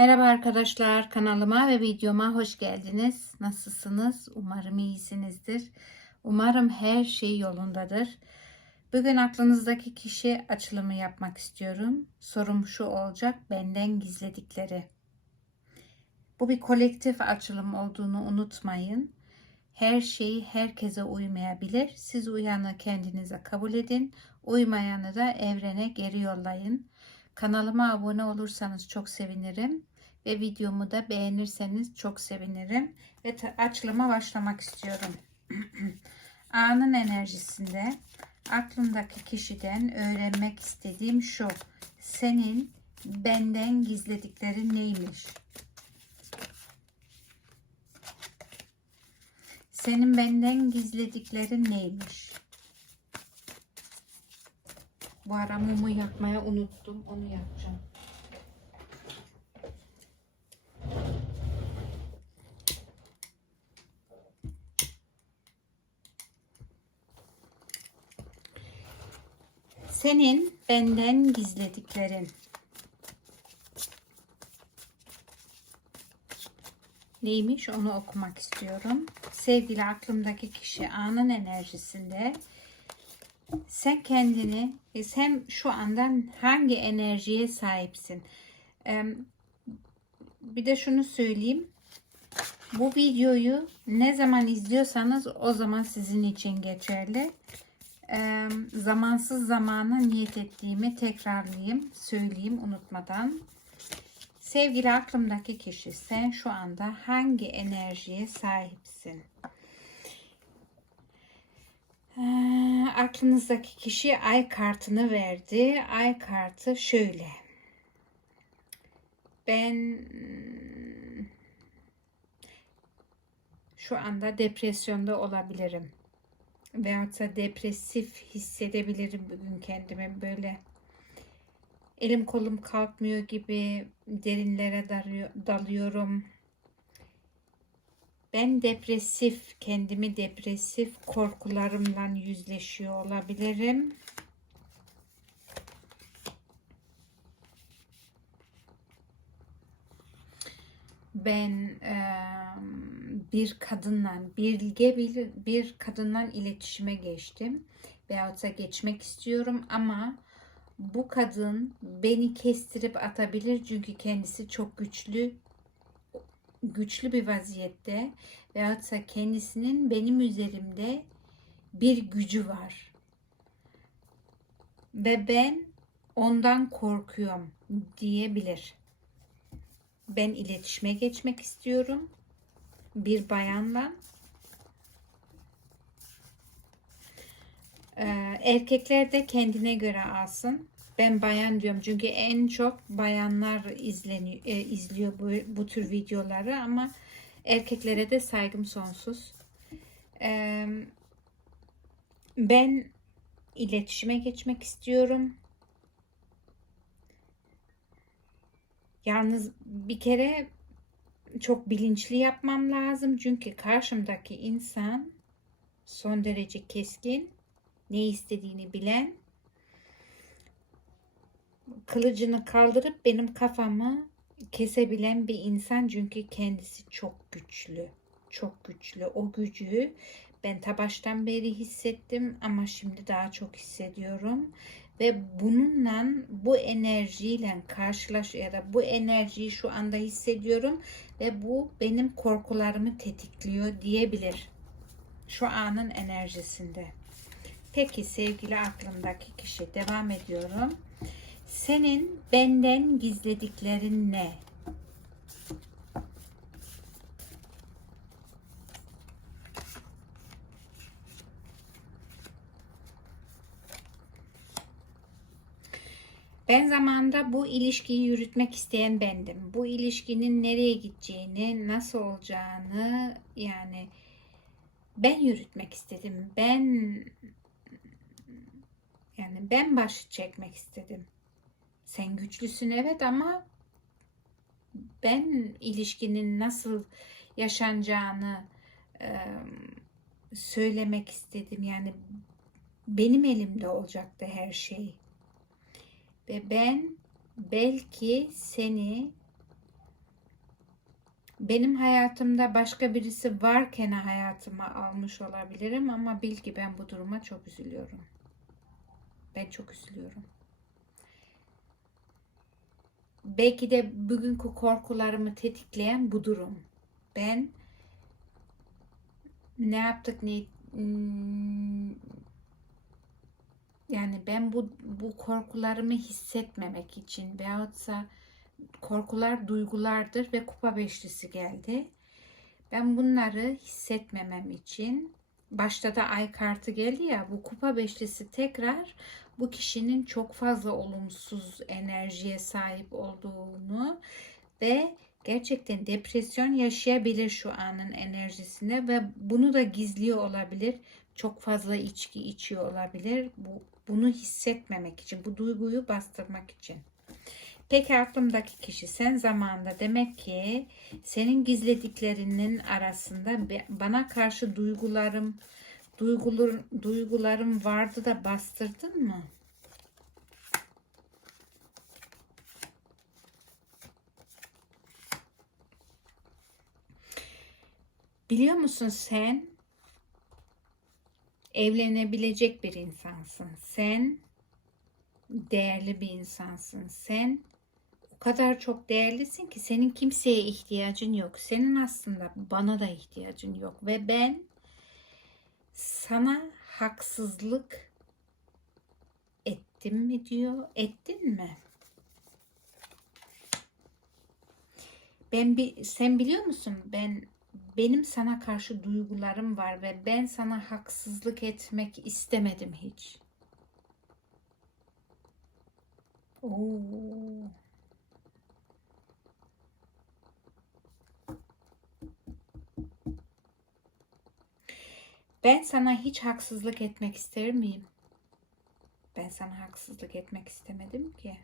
Merhaba arkadaşlar kanalıma ve videoma hoş geldiniz. Nasılsınız? Umarım iyisinizdir. Umarım her şey yolundadır. Bugün aklınızdaki kişi açılımı yapmak istiyorum. Sorum şu olacak benden gizledikleri. Bu bir kolektif açılım olduğunu unutmayın. Her şey herkese uymayabilir. Siz uyanı kendinize kabul edin. Uymayanı da evrene geri yollayın. Kanalıma abone olursanız çok sevinirim ve videomu da beğenirseniz çok sevinirim ve açılıma başlamak istiyorum. Anın enerjisinde aklındaki kişiden öğrenmek istediğim şu. Senin benden gizlediklerin neymiş? Senin benden gizlediklerin neymiş? Bu ara mumu yakmaya unuttum. Onu yakacağım. Senin benden gizlediklerin. Neymiş onu okumak istiyorum. Sevgili aklımdaki kişi anın enerjisinde sen kendini e, sen şu andan hangi enerjiye sahipsin? Bir de şunu söyleyeyim. Bu videoyu ne zaman izliyorsanız o zaman sizin için geçerli. Zamansız zamana niyet ettiğimi tekrarlayayım, söyleyeyim unutmadan. Sevgili aklımdaki kişi sen şu anda hangi enerjiye sahipsin? Ee, aklınızdaki kişi ay kartını verdi. Ay kartı şöyle. Ben şu anda depresyonda olabilirim. Veyahut da depresif hissedebilirim bugün kendimi böyle. Elim kolum kalkmıyor gibi derinlere dalıyorum ben depresif, kendimi depresif korkularımla yüzleşiyor olabilirim. Ben e, bir kadınla, bilge bir, bir kadınla iletişime geçtim. Veyahut da geçmek istiyorum ama bu kadın beni kestirip atabilir çünkü kendisi çok güçlü güçlü bir vaziyette veyahut da kendisinin benim üzerimde bir gücü var. Ve ben ondan korkuyorum diyebilir. Ben iletişime geçmek istiyorum bir bayanla. Ee, erkekler de kendine göre alsın. Ben bayan diyorum çünkü en çok bayanlar izleniyor, e, izliyor bu, bu tür videoları ama erkeklere de saygım sonsuz. E, ben iletişime geçmek istiyorum. Yalnız bir kere çok bilinçli yapmam lazım. Çünkü karşımdaki insan son derece keskin, ne istediğini bilen kılıcını kaldırıp benim kafamı kesebilen bir insan çünkü kendisi çok güçlü. Çok güçlü. O gücü ben tabaştan beri hissettim ama şimdi daha çok hissediyorum ve bununla bu enerjiyle karşılaş ya da bu enerjiyi şu anda hissediyorum ve bu benim korkularımı tetikliyor diyebilir. Şu anın enerjisinde. Peki sevgili aklımdaki kişi devam ediyorum. Senin benden gizlediklerin ne? Ben zamanda bu ilişkiyi yürütmek isteyen bendim. Bu ilişkinin nereye gideceğini, nasıl olacağını yani ben yürütmek istedim. Ben yani ben baş çekmek istedim. Sen güçlüsün evet ama ben ilişkinin nasıl yaşanacağını e, söylemek istedim. Yani benim elimde olacaktı her şey. Ve ben belki seni benim hayatımda başka birisi varken hayatıma almış olabilirim ama bil ki ben bu duruma çok üzülüyorum. Ben çok üzülüyorum. Belki de bugünkü korkularımı tetikleyen bu durum. Ben ne yaptık ne hmm, yani ben bu bu korkularımı hissetmemek için veyahutsa korkular duygulardır ve kupa beşlisi geldi. Ben bunları hissetmemem için başta da ay kartı geldi ya bu kupa beşlisi tekrar bu kişinin çok fazla olumsuz enerjiye sahip olduğunu ve gerçekten depresyon yaşayabilir şu anın enerjisinde ve bunu da gizliyor olabilir. Çok fazla içki içiyor olabilir. Bu bunu hissetmemek için, bu duyguyu bastırmak için. Peki aklımdaki kişi sen zamanında demek ki senin gizlediklerinin arasında bana karşı duygularım duygular, duygularım vardı da bastırdın mı? Biliyor musun sen evlenebilecek bir insansın. Sen değerli bir insansın. Sen o kadar çok değerlisin ki senin kimseye ihtiyacın yok. Senin aslında bana da ihtiyacın yok ve ben sana haksızlık ettim mi diyor. Ettin mi? Ben bir sen biliyor musun ben benim sana karşı duygularım var ve ben sana haksızlık etmek istemedim hiç. Oo. Ben sana hiç haksızlık etmek ister miyim? Ben sana haksızlık etmek istemedim ki.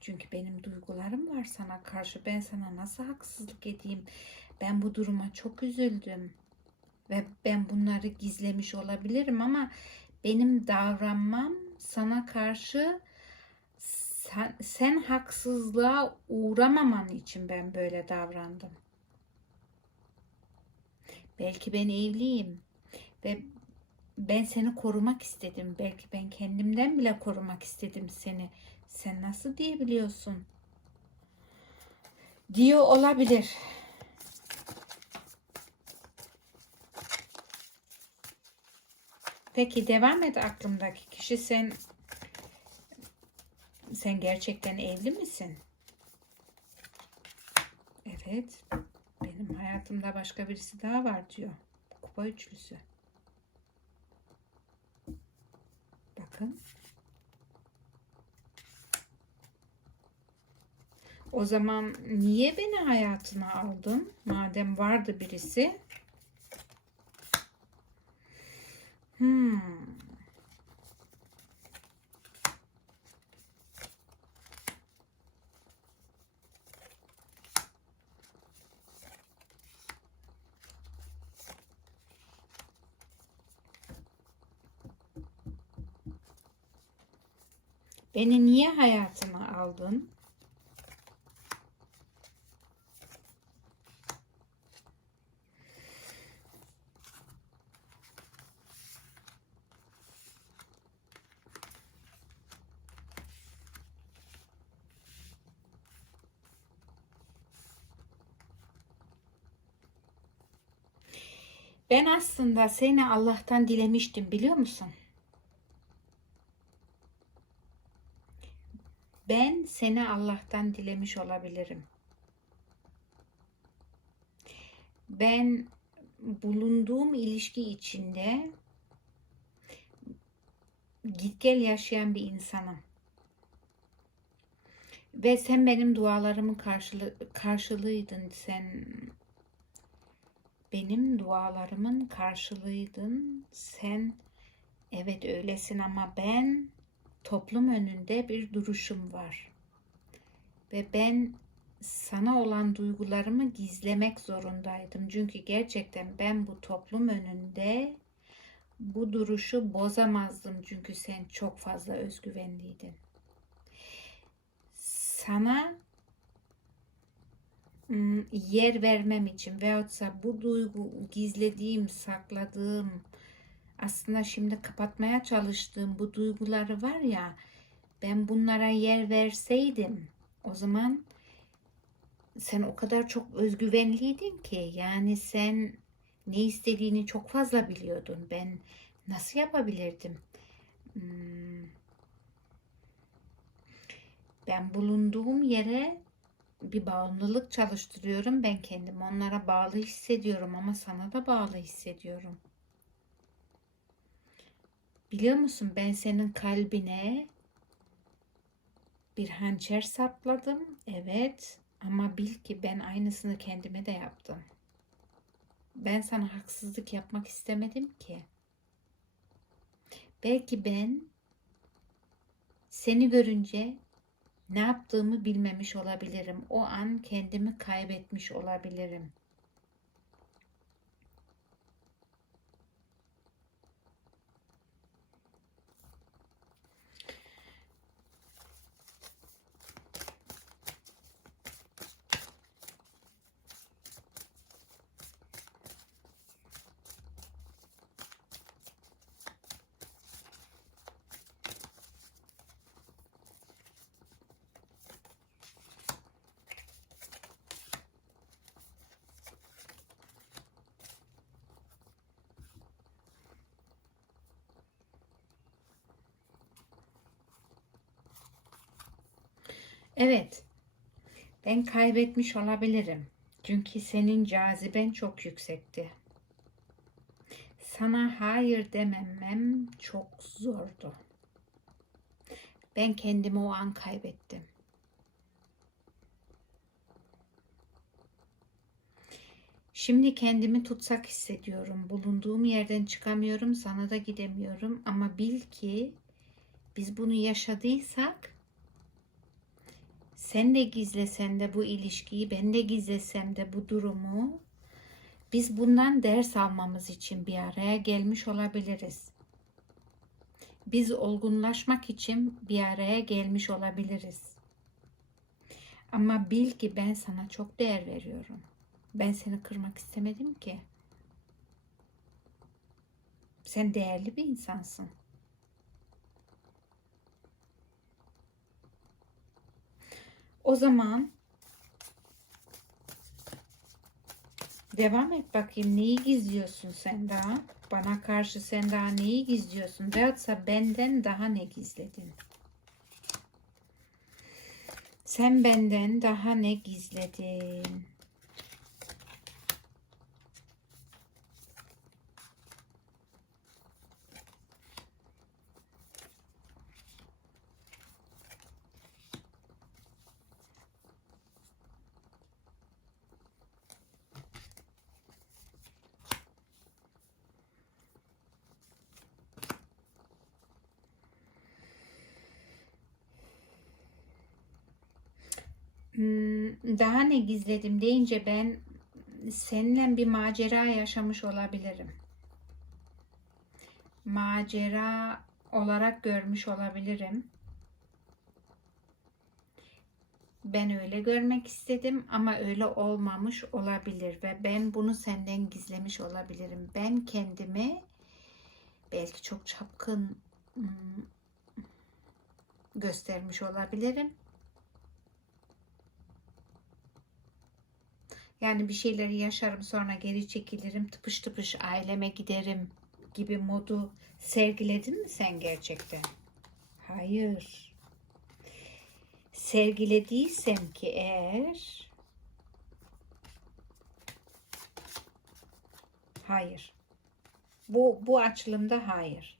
Çünkü benim duygularım var sana karşı. Ben sana nasıl haksızlık edeyim? Ben bu duruma çok üzüldüm. Ve ben bunları gizlemiş olabilirim ama benim davranmam sana karşı sen, sen haksızlığa uğramaman için ben böyle davrandım. Belki ben evliyim ve ben seni korumak istedim. Belki ben kendimden bile korumak istedim seni. Sen nasıl diyebiliyorsun? Diyor olabilir. Peki devam et aklımdaki kişi sen sen gerçekten evli misin? Evet. Benim hayatımda başka birisi daha var diyor. Kupa üçlüsü. Bakın. O zaman niye beni hayatına aldın? Madem vardı birisi. Hmm. Beni niye hayatına aldın? Ben aslında seni Allah'tan dilemiştim biliyor musun? Ben seni Allah'tan dilemiş olabilirim. Ben bulunduğum ilişki içinde git gel yaşayan bir insanım. Ve sen benim dualarımın karşılığı, karşılığıydın. Sen benim dualarımın karşılığıydın. Sen evet öylesin ama ben toplum önünde bir duruşum var. Ve ben sana olan duygularımı gizlemek zorundaydım. Çünkü gerçekten ben bu toplum önünde bu duruşu bozamazdım. Çünkü sen çok fazla özgüvenliydin. Sana yer vermem için veyahutsa bu duygu gizlediğim, sakladığım aslında şimdi kapatmaya çalıştığım bu duyguları var ya ben bunlara yer verseydim o zaman sen o kadar çok özgüvenliydin ki yani sen ne istediğini çok fazla biliyordun. Ben nasıl yapabilirdim? Hmm. Ben bulunduğum yere bir bağımlılık çalıştırıyorum. Ben kendimi onlara bağlı hissediyorum ama sana da bağlı hissediyorum. Biliyor musun ben senin kalbine bir hançer sapladım. Evet ama bil ki ben aynısını kendime de yaptım. Ben sana haksızlık yapmak istemedim ki. Belki ben seni görünce ne yaptığımı bilmemiş olabilirim. O an kendimi kaybetmiş olabilirim. Evet, ben kaybetmiş olabilirim. Çünkü senin caziben çok yüksekti. Sana hayır dememem çok zordu. Ben kendimi o an kaybettim. Şimdi kendimi tutsak hissediyorum. Bulunduğum yerden çıkamıyorum, sana da gidemiyorum ama bil ki biz bunu yaşadıysak sen de gizlesen de bu ilişkiyi, ben de gizlesem de bu durumu biz bundan ders almamız için bir araya gelmiş olabiliriz. Biz olgunlaşmak için bir araya gelmiş olabiliriz. Ama bil ki ben sana çok değer veriyorum. Ben seni kırmak istemedim ki. Sen değerli bir insansın. O zaman devam et bakayım. Neyi gizliyorsun sen daha? Bana karşı sen daha neyi gizliyorsun? Veyahutsa benden daha ne gizledin? Sen benden daha ne gizledin? Hmm, daha ne gizledim deyince ben seninle bir macera yaşamış olabilirim. Macera olarak görmüş olabilirim. Ben öyle görmek istedim ama öyle olmamış olabilir ve ben bunu senden gizlemiş olabilirim. Ben kendimi belki çok çapkın hmm, göstermiş olabilirim Yani bir şeyleri yaşarım sonra geri çekilirim tıpış tıpış aileme giderim gibi modu sergiledin mi sen gerçekten? Hayır. Sergilediysem ki eğer hayır. Bu bu açılımda hayır.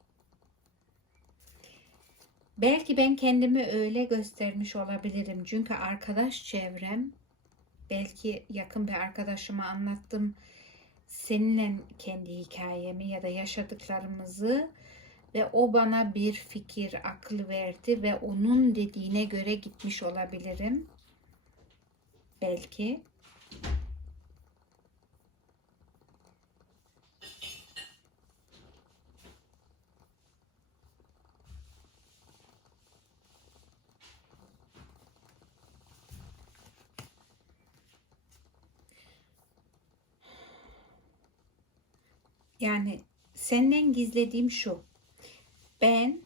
Belki ben kendimi öyle göstermiş olabilirim. Çünkü arkadaş çevrem belki yakın bir arkadaşıma anlattım seninle kendi hikayemi ya da yaşadıklarımızı ve o bana bir fikir, akıl verdi ve onun dediğine göre gitmiş olabilirim. Belki. Yani senden gizlediğim şu. Ben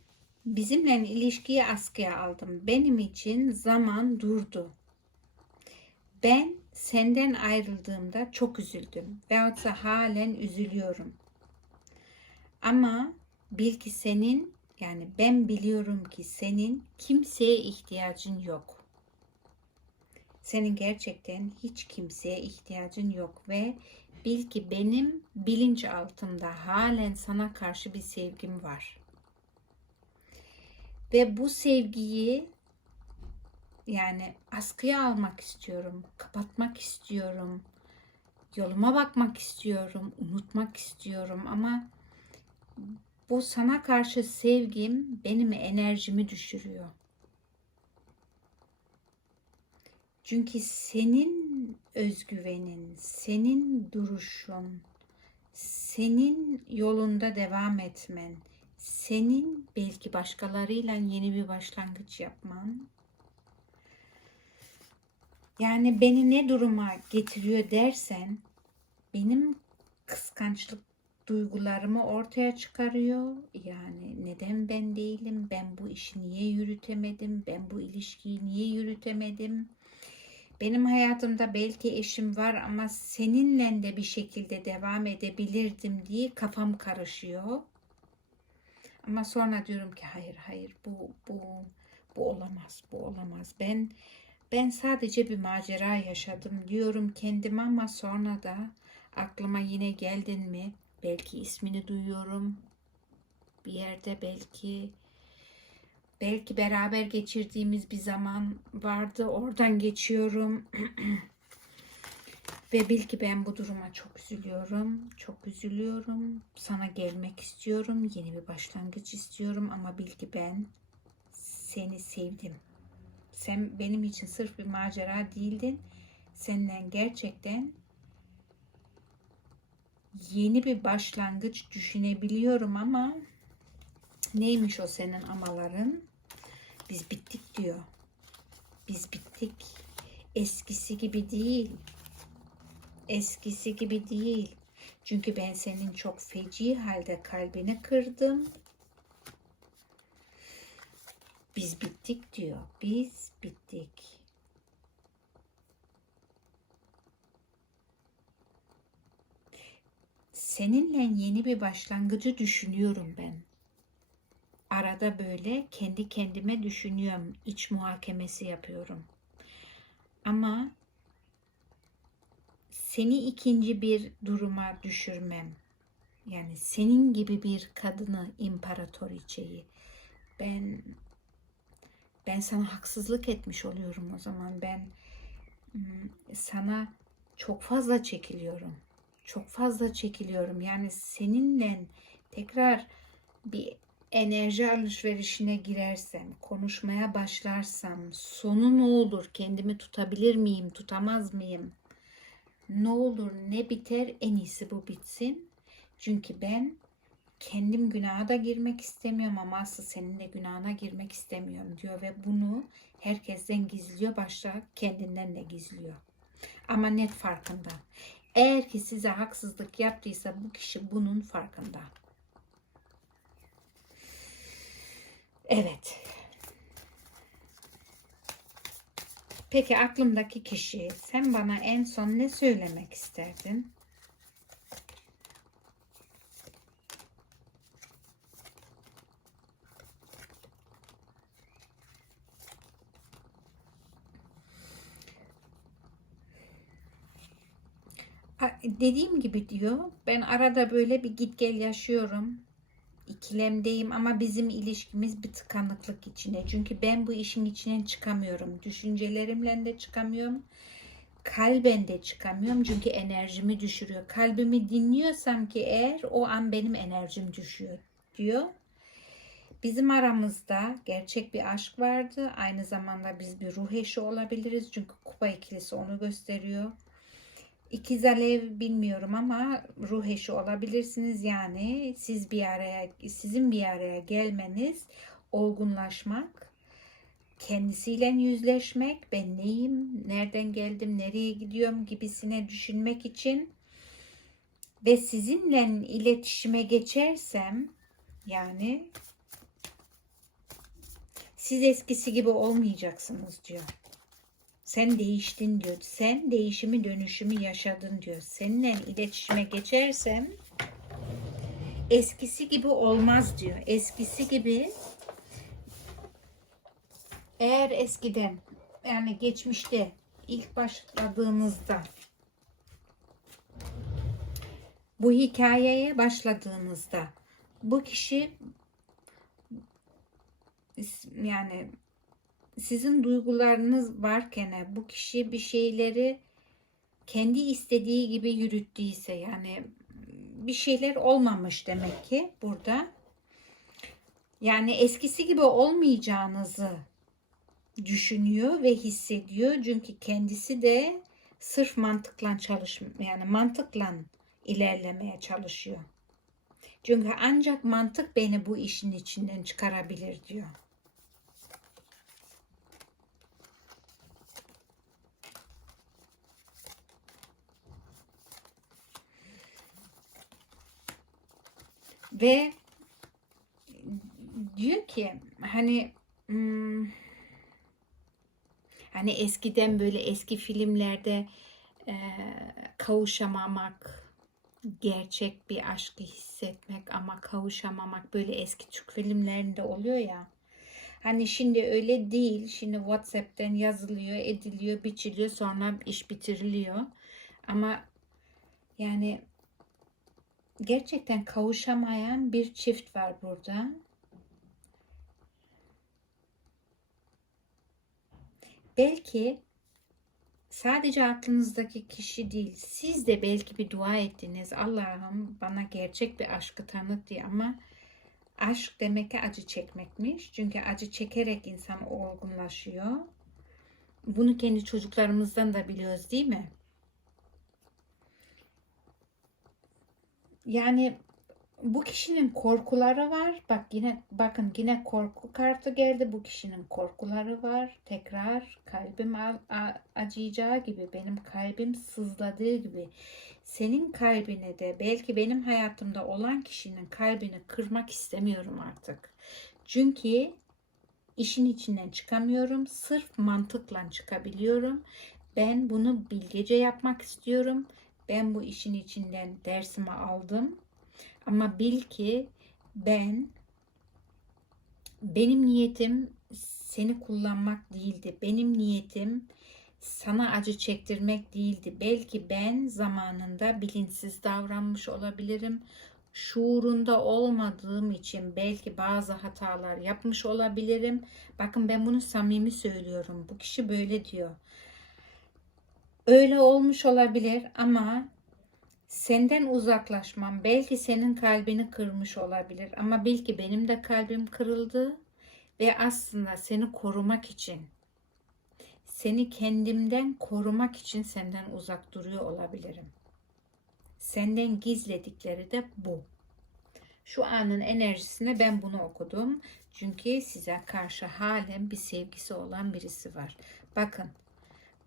bizimle ilişkiyi askıya aldım. Benim için zaman durdu. Ben senden ayrıldığımda çok üzüldüm. Veyahut da halen üzülüyorum. Ama bil ki senin yani ben biliyorum ki senin kimseye ihtiyacın yok. Senin gerçekten hiç kimseye ihtiyacın yok ve bil ki benim bilinçaltımda halen sana karşı bir sevgim var. Ve bu sevgiyi yani askıya almak istiyorum, kapatmak istiyorum, yoluma bakmak istiyorum, unutmak istiyorum ama bu sana karşı sevgim benim enerjimi düşürüyor. Çünkü senin özgüvenin, senin duruşun, senin yolunda devam etmen, senin belki başkalarıyla yeni bir başlangıç yapman yani beni ne duruma getiriyor dersen benim kıskançlık duygularımı ortaya çıkarıyor. Yani neden ben değilim? Ben bu işi niye yürütemedim? Ben bu ilişkiyi niye yürütemedim? Benim hayatımda belki eşim var ama seninle de bir şekilde devam edebilirdim diye kafam karışıyor. Ama sonra diyorum ki hayır hayır bu bu bu olamaz bu olamaz. Ben ben sadece bir macera yaşadım diyorum kendime ama sonra da aklıma yine geldin mi? Belki ismini duyuyorum. Bir yerde belki belki beraber geçirdiğimiz bir zaman vardı. Oradan geçiyorum. Ve bil ki ben bu duruma çok üzülüyorum. Çok üzülüyorum. Sana gelmek istiyorum. Yeni bir başlangıç istiyorum ama bil ki ben seni sevdim. Sen benim için sırf bir macera değildin. Senden gerçekten yeni bir başlangıç düşünebiliyorum ama neymiş o senin amaların? Biz bittik diyor. Biz bittik. Eskisi gibi değil. Eskisi gibi değil. Çünkü ben senin çok feci halde kalbini kırdım. Biz bittik diyor. Biz bittik. Seninle yeni bir başlangıcı düşünüyorum ben. Arada böyle kendi kendime düşünüyorum. iç muhakemesi yapıyorum. Ama seni ikinci bir duruma düşürmem. Yani senin gibi bir kadını imparatoriçeyi ben ben sana haksızlık etmiş oluyorum o zaman. Ben sana çok fazla çekiliyorum. Çok fazla çekiliyorum. Yani seninle tekrar bir enerji alışverişine girersem, konuşmaya başlarsam sonu ne olur? Kendimi tutabilir miyim, tutamaz mıyım? Ne olur, ne biter? En iyisi bu bitsin. Çünkü ben kendim günaha da girmek istemiyorum ama asıl senin de günahına girmek istemiyorum diyor ve bunu herkesten gizliyor başta kendinden de gizliyor. Ama net farkında. Eğer ki size haksızlık yaptıysa bu kişi bunun farkında. Evet. Peki aklımdaki kişi sen bana en son ne söylemek isterdin? dediğim gibi diyor ben arada böyle bir git gel yaşıyorum ikilemdeyim ama bizim ilişkimiz bir tıkanıklık içine çünkü ben bu işin içinden çıkamıyorum düşüncelerimle de çıkamıyorum kalben de çıkamıyorum çünkü enerjimi düşürüyor kalbimi dinliyorsam ki eğer o an benim enerjim düşüyor diyor Bizim aramızda gerçek bir aşk vardı. Aynı zamanda biz bir ruh eşi olabiliriz. Çünkü kupa ikilisi onu gösteriyor. İkiz alev bilmiyorum ama ruh eşi olabilirsiniz. Yani siz bir araya sizin bir araya gelmeniz olgunlaşmak, kendisiyle yüzleşmek, ben neyim, nereden geldim, nereye gidiyorum gibisine düşünmek için ve sizinle iletişime geçersem yani siz eskisi gibi olmayacaksınız diyor. Sen değiştin diyor. Sen değişimi dönüşümü yaşadın diyor. Seninle iletişime geçersem eskisi gibi olmaz diyor. Eskisi gibi eğer eskiden yani geçmişte ilk başladığınızda bu hikayeye başladığınızda bu kişi yani sizin duygularınız varken bu kişi bir şeyleri kendi istediği gibi yürüttüyse yani bir şeyler olmamış demek ki burada. Yani eskisi gibi olmayacağınızı düşünüyor ve hissediyor. Çünkü kendisi de sırf mantıkla çalış yani mantıkla ilerlemeye çalışıyor. Çünkü ancak mantık beni bu işin içinden çıkarabilir diyor. Ve diyor ki hani hmm, hani eskiden böyle eski filmlerde e, kavuşamamak, gerçek bir aşkı hissetmek ama kavuşamamak böyle eski Türk filmlerinde oluyor ya. Hani şimdi öyle değil. Şimdi WhatsApp'ten yazılıyor, ediliyor, biçiliyor, sonra iş bitiriliyor. Ama yani gerçekten kavuşamayan bir çift var burada. Belki sadece aklınızdaki kişi değil, siz de belki bir dua ettiniz. Allah'ım bana gerçek bir aşkı tanıt diye ama aşk demek ki acı çekmekmiş. Çünkü acı çekerek insan olgunlaşıyor. Bunu kendi çocuklarımızdan da biliyoruz değil mi? Yani bu kişinin korkuları var. Bak yine bakın yine korku kartı geldi. Bu kişinin korkuları var. Tekrar kalbim acıyacağı gibi, benim kalbim sızladığı gibi senin kalbine de belki benim hayatımda olan kişinin kalbini kırmak istemiyorum artık. Çünkü işin içinden çıkamıyorum. Sırf mantıkla çıkabiliyorum. Ben bunu bilgece yapmak istiyorum. Ben bu işin içinden dersimi aldım ama bil ki ben benim niyetim seni kullanmak değildi. Benim niyetim sana acı çektirmek değildi. Belki ben zamanında bilinçsiz davranmış olabilirim. Şuurunda olmadığım için belki bazı hatalar yapmış olabilirim. Bakın ben bunu samimi söylüyorum. Bu kişi böyle diyor. Öyle olmuş olabilir ama Senden uzaklaşmam belki senin kalbini kırmış olabilir ama bil ki benim de kalbim kırıldı ve aslında seni korumak için seni kendimden korumak için senden uzak duruyor olabilirim. Senden gizledikleri de bu. Şu anın enerjisine ben bunu okudum. Çünkü size karşı halen bir sevgisi olan birisi var. Bakın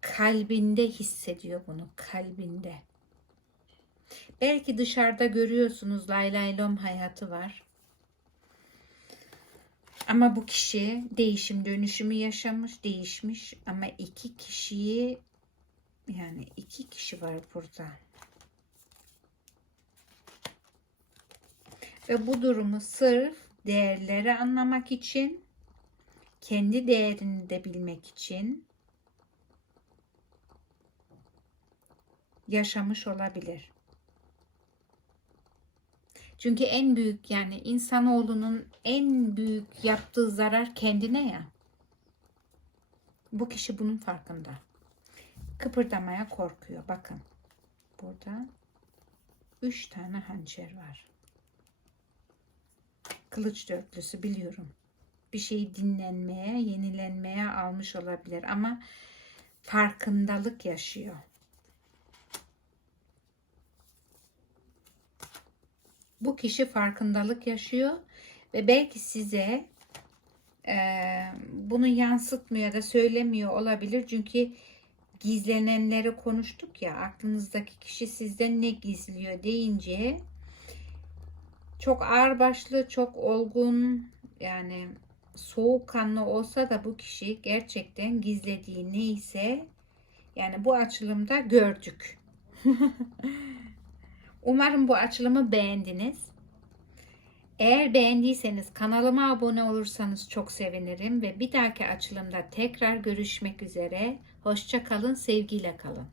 kalbinde hissediyor bunu kalbinde. Belki dışarıda görüyorsunuz lay hayatı var. Ama bu kişi değişim dönüşümü yaşamış, değişmiş ama iki kişiyi yani iki kişi var burada. Ve bu durumu sırf değerleri anlamak için, kendi değerini de bilmek için yaşamış olabilir. Çünkü en büyük yani insanoğlunun en büyük yaptığı zarar kendine ya. Bu kişi bunun farkında. Kıpırdamaya korkuyor. Bakın. Burada üç tane hançer var. Kılıç dörtlüsü biliyorum. Bir şeyi dinlenmeye, yenilenmeye almış olabilir ama farkındalık yaşıyor. Bu kişi farkındalık yaşıyor ve belki size e, bunu yansıtmıyor da söylemiyor olabilir. Çünkü gizlenenleri konuştuk ya aklınızdaki kişi sizden ne gizliyor deyince çok ağırbaşlı, çok olgun yani soğukkanlı olsa da bu kişi gerçekten gizlediği neyse yani bu açılımda gördük. Umarım bu açılımı beğendiniz. Eğer beğendiyseniz kanalıma abone olursanız çok sevinirim ve bir dahaki açılımda tekrar görüşmek üzere. Hoşça kalın, sevgiyle kalın.